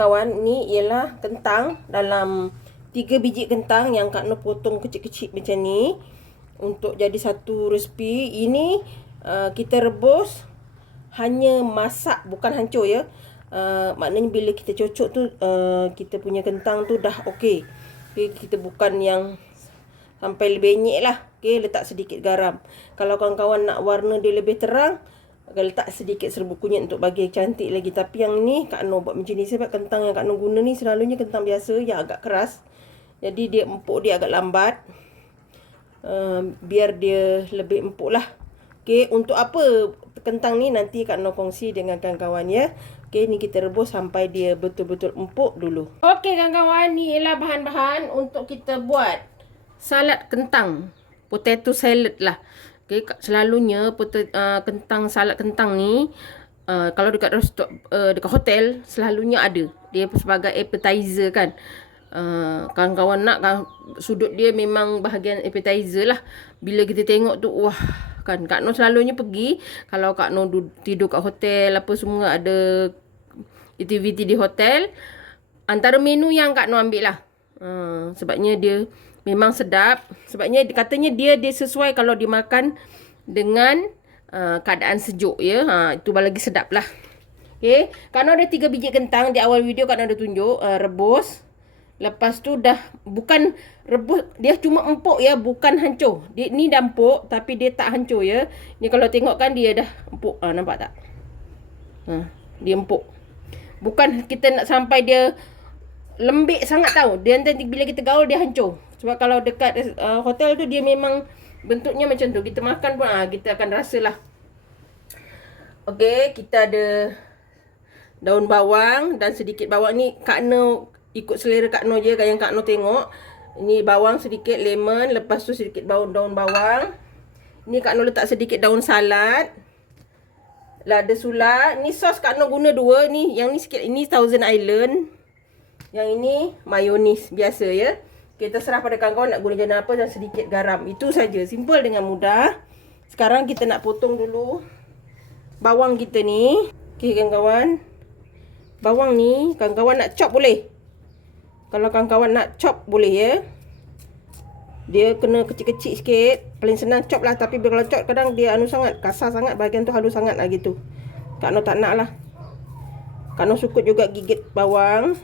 kawan-kawan, ni ialah kentang dalam 3 biji kentang yang Kak Noh potong kecil-kecil macam ni untuk jadi satu resipi. Ini kita rebus, hanya masak, bukan hancur ya. Maknanya bila kita cocok tu kita punya kentang tu dah okey. Okay, kita bukan yang sampai benyek lah. Okay, letak sedikit garam. Kalau kawan-kawan nak warna dia lebih terang, letak sedikit serbuk kunyit untuk bagi cantik lagi. Tapi yang ni Kak Noh buat macam ni sebab kentang yang Kak Noh guna ni selalunya kentang biasa yang agak keras. Jadi dia empuk dia agak lambat. Biar dia lebih empuk lah. Okay, untuk apa kentang ni nanti Kak Noh kongsi dengan kawan-kawan ya. Okay, ni kita rebus sampai dia betul-betul empuk dulu. Okay kawan-kawan, ni ialah bahan-bahan untuk kita buat salad kentang. Potato salad lah. Okay, selalunya kentang, salad kentang ni kalau dekat dekat hotel selalunya ada. Dia sebagai appetizer kan. Kawan-kawan nak kan, sudut dia memang bahagian appetizer lah. Bila kita tengok tu, wah kan, Kak Noh selalunya pergi. Kalau Kak Noh tidur kat hotel, apa semua ada aktiviti di hotel, antara menu yang Kak Noh ambil lah. Sebabnya dia memang sedap. Sebabnya katanya dia sesuai kalau dimakan dengan keadaan sejuk ya. Itu lagi sedap lah. Okay, Kak Noh ada 3 biji kentang. Di awal video Kak Noh ada tunjuk rebus. Lepas tu dah bukan rebus, dia cuma empuk ya, bukan hancur. Ni dah empuk tapi dia tak hancur ya. Ni kalau tengok kan dia dah empuk. Nampak tak? Dia empuk. Bukan kita nak sampai dia lembik sangat tau. Dia nanti bila kita gaul dia hancur. Sebab kalau dekat hotel tu dia memang bentuknya macam tu. Kita makan pun kita akan rasalah. Okey, kita ada daun bawang dan sedikit bawang ni Kak Noh ikut selera Kak Noh je, yang Kak Noh tengok. Ini bawang sedikit, lemon, lepas tu sedikit daun bawang. Ni Kak Noh letak sedikit daun salad. Lada sula. Ni sos Kak Noh guna 2. Ni yang ni sikit, ini Thousand Island. Yang ini mayonis biasa ya. Kita serah pada kawan-kawan nak guna jenis apa, dan sedikit garam. Itu saja, simple dengan mudah. Sekarang kita nak potong dulu bawang kita ni. Okey kawan-kawan. Bawang ni kawan-kawan nak chop boleh. Kalau kawan-kawan nak chop boleh ya. Dia kena kecil-kecil sikit. Paling senang chop lah. Tapi kalau chop kadang dia sangat kasar sangat. Bahagian tu halus sangat lah gitu. Kak Noh tak nak lah. Kak Noh suka juga gigit bawang.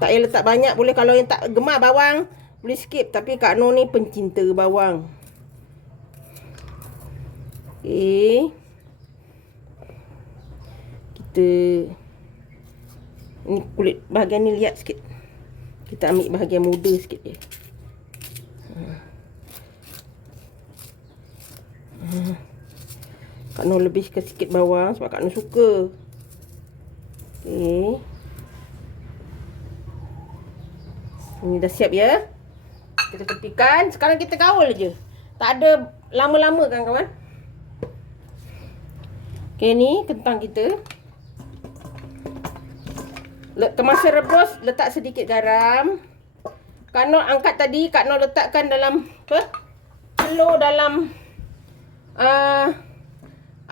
Tak payah letak banyak boleh. Kalau yang tak gemar bawang boleh skip. Tapi Kak Noh ni pencinta bawang. Okay. Kita ni kulit bahagian ni lihat sikit. Kita ambil bahagian muda sikit je. Kak Noh lebihkan sikit bawang sebab Kak Noh suka. Okay. Ini dah siap ya. Kita tepikan. Sekarang kita gaul je. Tak ada lama-lama kan kawan. Okay, ni kentang kita. Masa rebus, letak sedikit garam. Kak Noh angkat tadi, Kak Noh letakkan dalam telur dalam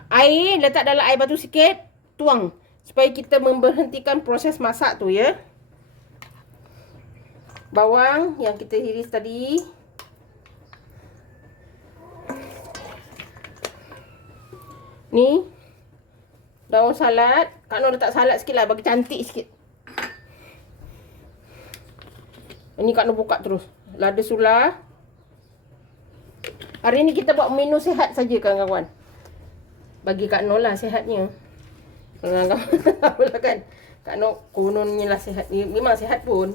air. Letak dalam air batu sikit. Tuang. Supaya kita memberhentikan proses masak tu ya. Bawang yang kita iris tadi. Ni daun salad. Kak Noh letak salad sikit lah, bagi cantik sikit. Ini Kak Noh buka terus. Lada sula. Hari ni kita buat menu sihat saja kawan-kawan. Bagi Kak Noh lah sihatnya. Kawan-kawan kan. Kak Noh kononnya lah sihat. Memang sihat pun.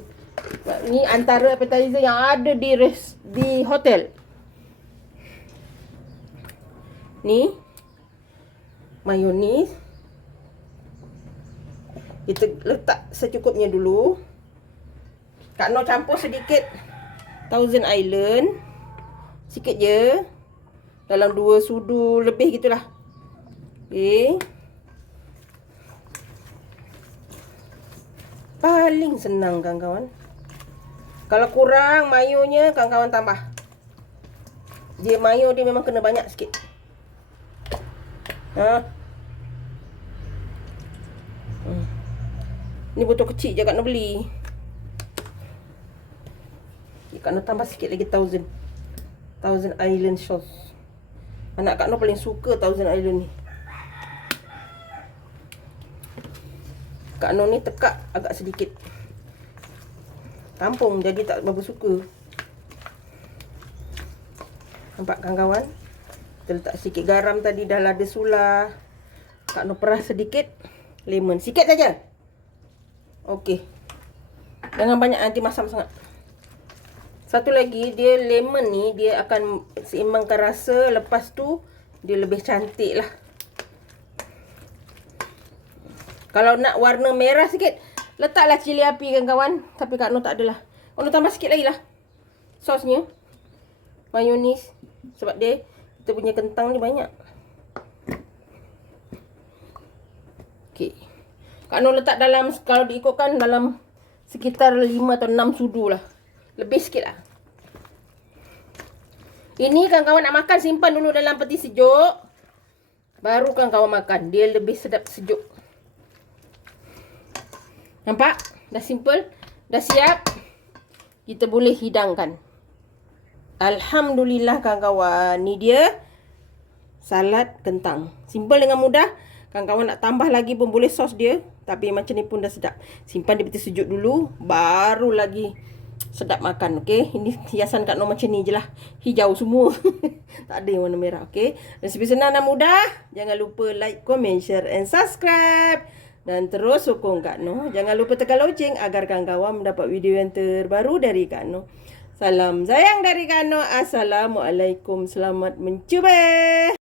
Ni antara appetizer yang ada di hotel. Ni mayonis. Kita letak secukupnya dulu. Kak Noh campur sedikit Thousand Island. Sikit je. Dalam 2 sudu lebih gitulah. Okay. Paling senang kawan-kawan. Kalau kurang mayonya kawan-kawan tambah. Dia mayo dia memang kena banyak sikit. Ni botol kecil je Kak Noh beli. Kak Noh tambah sikit lagi Thousand Island sauce. Anak Kak Noh paling suka Thousand Island ni. Kak Noh ni tekak agak sedikit. Kampung jadi tak berapa suka. Nampak kawan-kawan? Kita letak sikit garam tadi, dah lada sula. Kak Noh peras sedikit lemon. Sikit saja. Okey. Jangan banyak nanti masam sangat. Satu lagi, dia lemon ni dia akan seimbangkan rasa. Lepas tu dia lebih cantik lah. Kalau nak warna merah sikit, letaklah cili api kawan-kawan. Tapi Kak Noh tak adalah. Kak Noh tambah sikit lagi lah sosnya. Mayonis. Sebab dia, kita punya kentang ni banyak. Okey. Kak Noh letak dalam, kalau diikutkan dalam sekitar 5 atau 6 sudu lah. Lebih sikit lah. Ini kawan-kawan nak makan, simpan dulu dalam peti sejuk. Baru kawan-kawan makan. Dia lebih sedap sejuk. Nampak? Dah simple. Dah siap. Kita boleh hidangkan. Alhamdulillah kawan-kawan. Ni dia salad kentang. Simple dengan mudah. Kawan-kawan nak tambah lagi pun boleh sos dia. Tapi macam ni pun dah sedap. Simpan di peti sejuk dulu. Baru lagi sedap makan. Okay. Ini hiasan Kak Noh macam ni je lah. Hijau semua. Tak ada yang warna merah. Okay. Resipi senang dan mudah. Jangan lupa like, comment, share and subscribe. Dan terus sokong Kak Noh. Jangan lupa tekan loceng agar kawan-kawan mendapat video yang terbaru dari Kak Noh. Salam sayang dari Kak Noh. Assalamualaikum. Selamat mencuba.